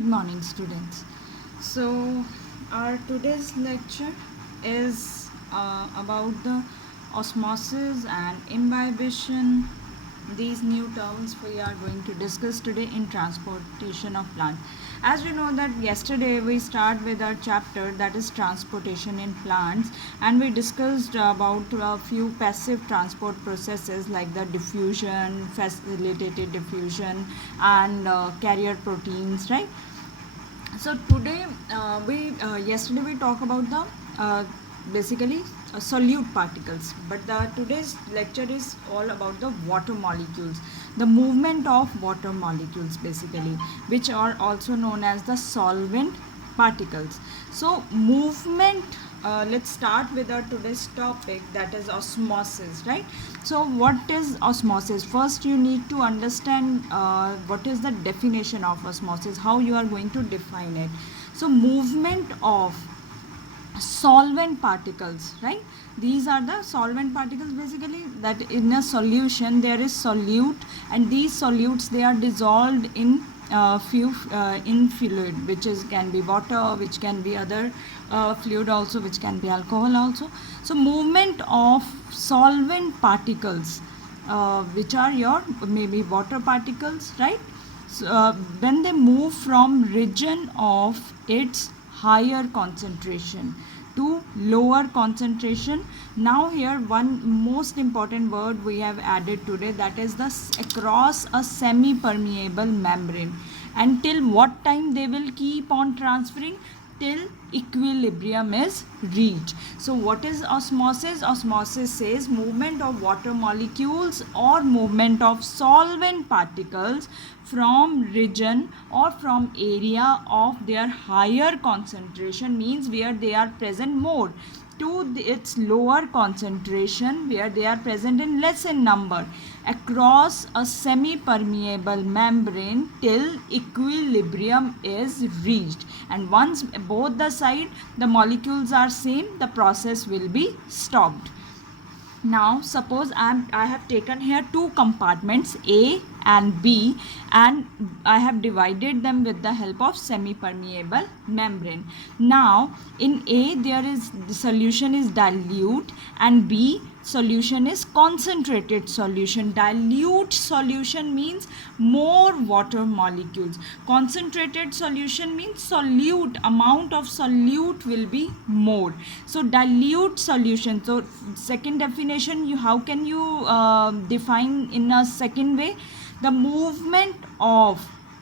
Good morning, students. So, our today's lecture is about the osmosis and imbibition. These new terms we are going to discuss today in transportation of plant. As you know that yesterday we start with our chapter that is transportation in plants, and we discussed about a few passive transport processes like the diffusion, facilitated diffusion, and carrier proteins, right? So today we yesterday we talk about the basically solute particles, but the today's lecture is all about the water molecules, the movement of water molecules basically, which are also known as the solvent particles. So movement, let's start with our today's topic, that is osmosis, right? So what is osmosis? First you need to understand what is the definition of osmosis, how you are going to define it. So movement of solvent particles, right? These are the solvent particles, basically that in a solution there is solute, and these solutes, they are dissolved in in fluid, which is can be water, which can be other fluid also, which can be alcohol also. So movement of solvent particles, which are your maybe water particles, right? So, when they move from region of its higher concentration to lower concentration. Now here one most important word we have added today, that is the across a semi permeable membrane. Until what time they will keep on transferring? Till equilibrium is reached. So what is osmosis? Osmosis says movement of water molecules or movement of solvent particles from region or from area of their higher concentration, means where they are present more, to its lower concentration where they are present in less in number, across a semi-permeable membrane till equilibrium is reached. And once both the side the molecules are same, the process will be stopped. Now suppose I have taken here two compartments, A and B, and I have divided them with the help of semi-permeable membrane. Now in A there is the solution is dilute, and B solution is concentrated solution. Dilute solution means more water molecules. Concentrated solution means solute, amount of solute will be more. So dilute solution. So second definition, you how can you define in a second way? The movement of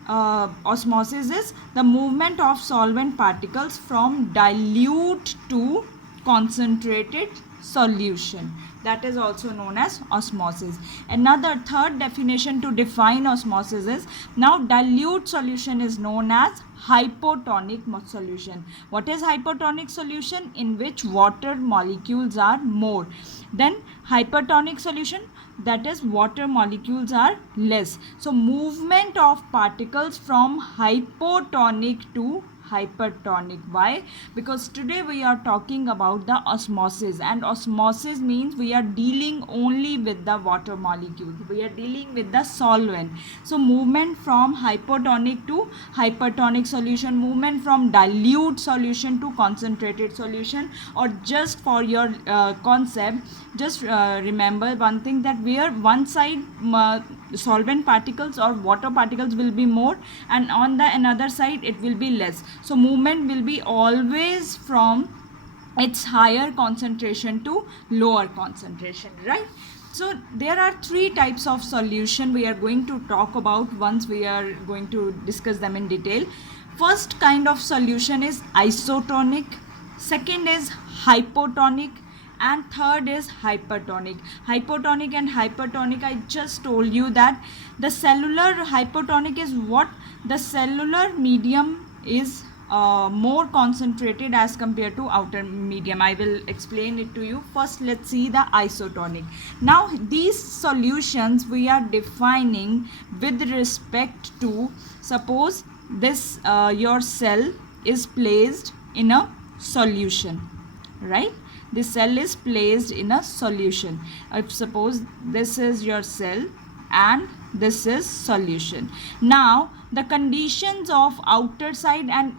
osmosis is the movement of solvent particles from dilute to concentrated solution. That is also known as osmosis. Another third definition to define osmosis is, now dilute solution is known as hypotonic solution. What is hypotonic solution? In which water molecules are more. Then hypertonic solution, that is water molecules are less. So movement of particles from hypotonic to hypertonic. Why? Because today we are talking about the osmosis, and osmosis means we are dealing only with the water molecules, we are dealing with the solvent. So movement from hypotonic to hypertonic solution, movement from dilute solution to concentrated solution. Or just for your concept, just remember one thing, that where one side solvent particles or water particles will be more, and on the another side it will be less. So movement will be always from its higher concentration to lower concentration, right? So there are three types of solution we are going to talk about once we are going to discuss them in detail. First kind of solution is isotonic, second is hypotonic, and third is hypertonic. Hypotonic and hypertonic, I just told you that the cellular hypotonic is what the cellular medium is more concentrated as compared to outer medium. I will explain it to you. First let's see the isotonic. Now these solutions we are defining with respect to, suppose this your cell is placed in a solution, right? The cell is placed in a solution. If suppose this is your cell and this is solution. Now the conditions of outer side and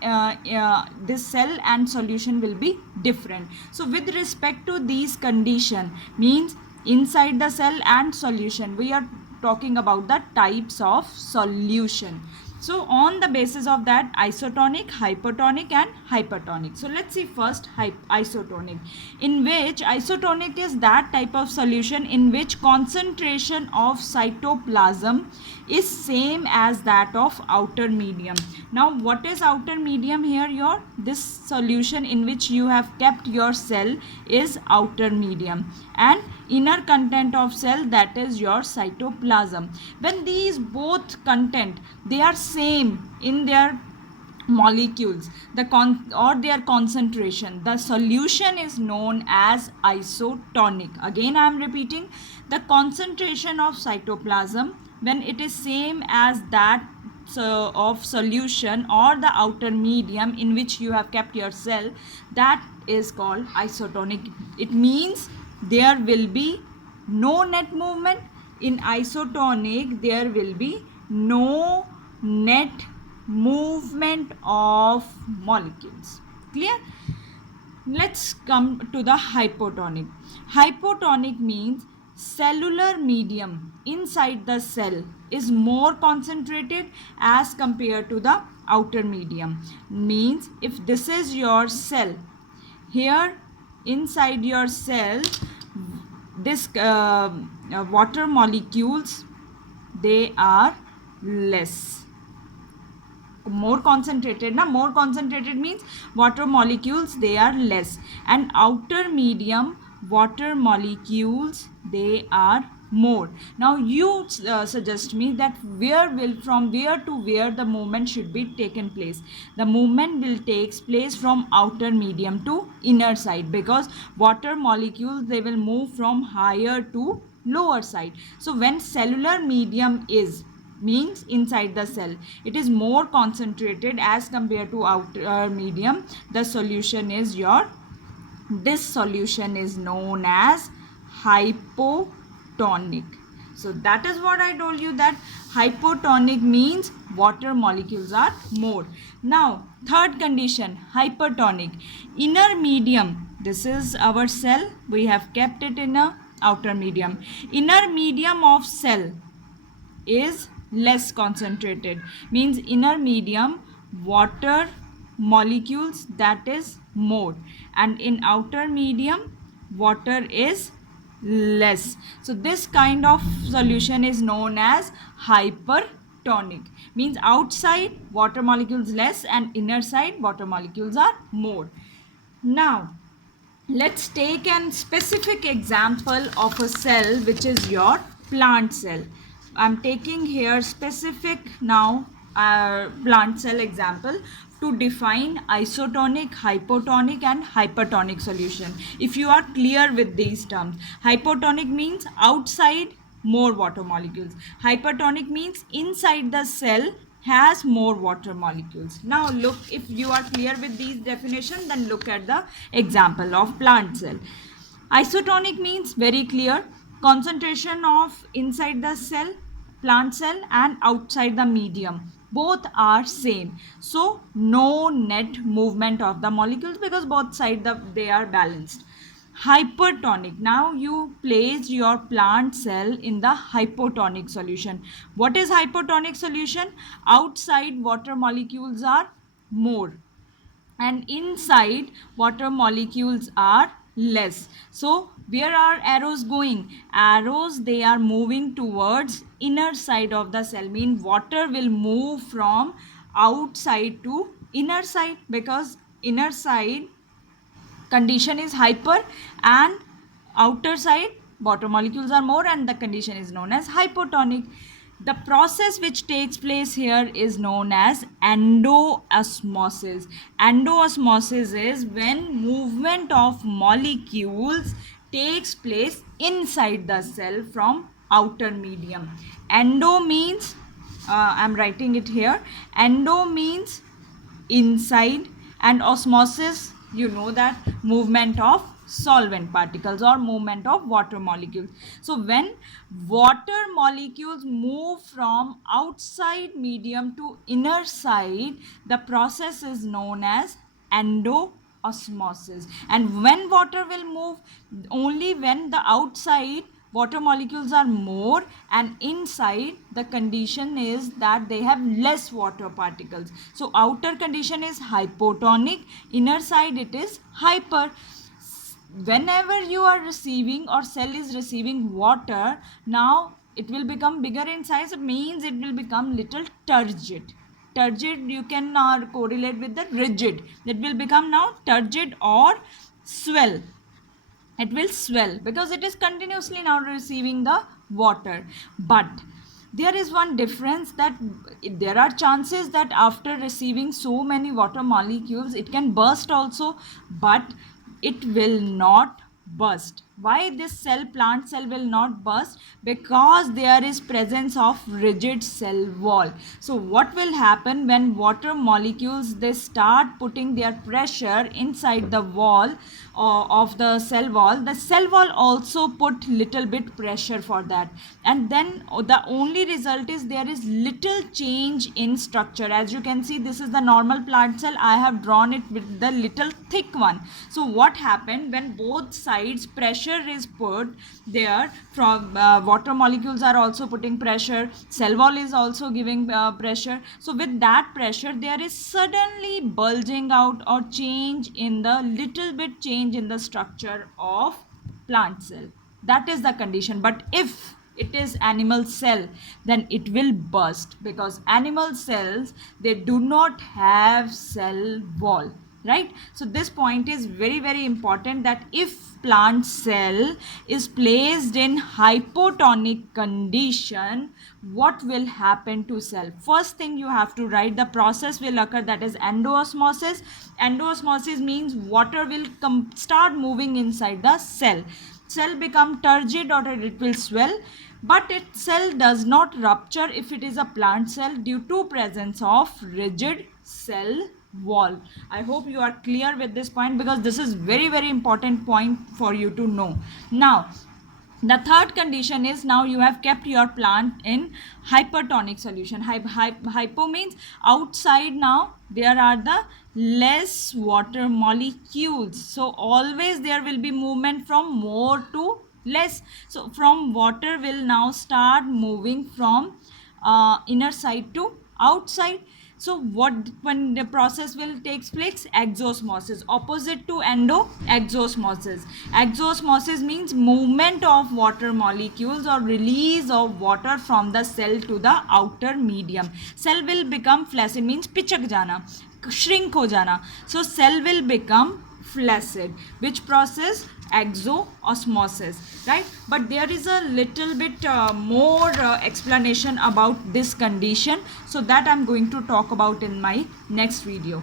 this cell and solution will be different. So with respect to these condition, means inside the cell and solution, we are talking about the types of solution. So on the basis of that, isotonic, hypertonic and hypertonic. So let's see first isotonic, in which isotonic is that type of solution in which concentration of cytoplasm is same as that of outer medium. Now what is outer medium here? This solution in which you have kept your cell is outer medium, and inner content of cell, that is your cytoplasm. When these both content, they are same in their molecules, or their concentration, the solution is known as isotonic. Again I am repeating, the concentration of cytoplasm, when it is same as that of solution or the outer medium in which you have kept your cell, that is called isotonic. It means there will be no net movement. In isotonic, there will be no net movement of molecules. Clear? Let's come to the hypotonic. Hypotonic means cellular medium inside the cell is more concentrated as compared to the outer medium. Means if this is your cell, here inside your cell, this water molecules, they are less, more concentrated. Now more concentrated means water molecules, they are less, and outer medium, water molecules, they are more. Now you suggest me that from where to where the movement should be taken place. The movement will takes place from outer medium to inner side, because water molecules, they will move from higher to lower side. So when cellular medium is, means inside the cell, it is more concentrated as compared to outer medium, the solution is this solution is known as hypotonic. So that is what I told you, that hypotonic means water molecules are more. Now third condition, hypertonic. Inner medium, this is our cell, we have kept it in a outer medium. Inner medium of cell is less concentrated, means inner medium, water molecules, that is more, and in outer medium, water is less. So this kind of solution is known as hypertonic, means outside water molecules less and inner side water molecules are more. Now let's take an specific example of a cell, which is your plant cell. I'm taking here specific now plant cell example to define isotonic, hypotonic and hypertonic solution. If you are clear with these terms, hypotonic means outside more water molecules, hypertonic means inside the cell has more water molecules. Now look, if you are clear with these definitions, then look at the example of plant cell. Isotonic means very clear, concentration of inside the cell, plant cell, and outside the medium, both are same, so no net movement of the molecules because both sides they are balanced. Hypertonic, now you place your plant cell in the hypotonic solution. What is hypotonic solution? Outside water molecules are more and inside water molecules are less. So where are arrows going? Arrows, they are moving towards inner side of the cell, mean water will move from outside to inner side, because inner side condition is hyper and outer side water molecules are more, and the condition is known as hypotonic. The process which takes place here is known as endoosmosis. Endoosmosis is when movement of molecules takes place inside the cell from outer medium. Endo means, I am writing it here, endo means inside, and osmosis, you know that, movement of solvent particles or movement of water molecules. So when water molecules move from outside medium to inner side, the process is known as endoosmosis. And when water will move, only when the outside water molecules are more and inside the condition is that they have less water particles. So outer condition is hypotonic, inner side it is hyper. Whenever you are receiving or cell is receiving water, now it will become bigger in size, means it will become little turgid. Turgid you can correlate with the rigid. It will become now turgid or swell. It will swell because it is continuously now receiving the water. But there is one difference, that there are chances that after receiving so many water molecules it can burst also, but it will not burst. Why this plant cell will not burst? Because there is presence of rigid cell wall. So what will happen when water molecules, they start putting their pressure inside the wall of the cell wall, the cell wall also put little bit pressure for that, and then the only result is there is little change in structure. As you can see, this is the normal plant cell. I have drawn it with the little thick one. So what happened when both sides pressure is put there, from water molecules are also putting pressure, cell wall is also giving pressure. So with that pressure there is suddenly bulging out or change in the little bit change in the structure of plant cell. That is the condition. But if it is animal cell, then it will burst, because animal cells, they do not have cell wall, right? So this point is very, very important, that if plant cell is placed in hypotonic condition, what will happen to cell? First thing you have to write, the process will occur, that is endoosmosis. Endoosmosis means water will start moving inside the cell. Cell become turgid or it will swell, but its cell does not rupture if it is a plant cell due to presence of rigid cell wall. I hope you are clear with this point, because this is very, very important point for you to know. Now the third condition is, now you have kept your plant in hypertonic solution. Hypo means outside, now there are the less water molecules, so always there will be movement from more to less. So from water will now start moving from inner side to outside. So what, when the process will take place? Exosmosis. Opposite to endo, exosmosis. Exosmosis means movement of water molecules or release of water from the cell to the outer medium. Cell will become flaccid, means पिचक जाना, shrink हो जाना. So cell will become flaccid. Which process? Exoosmosis, right? But there is a little bit more explanation about this condition, so that I'm going to talk about in my next video.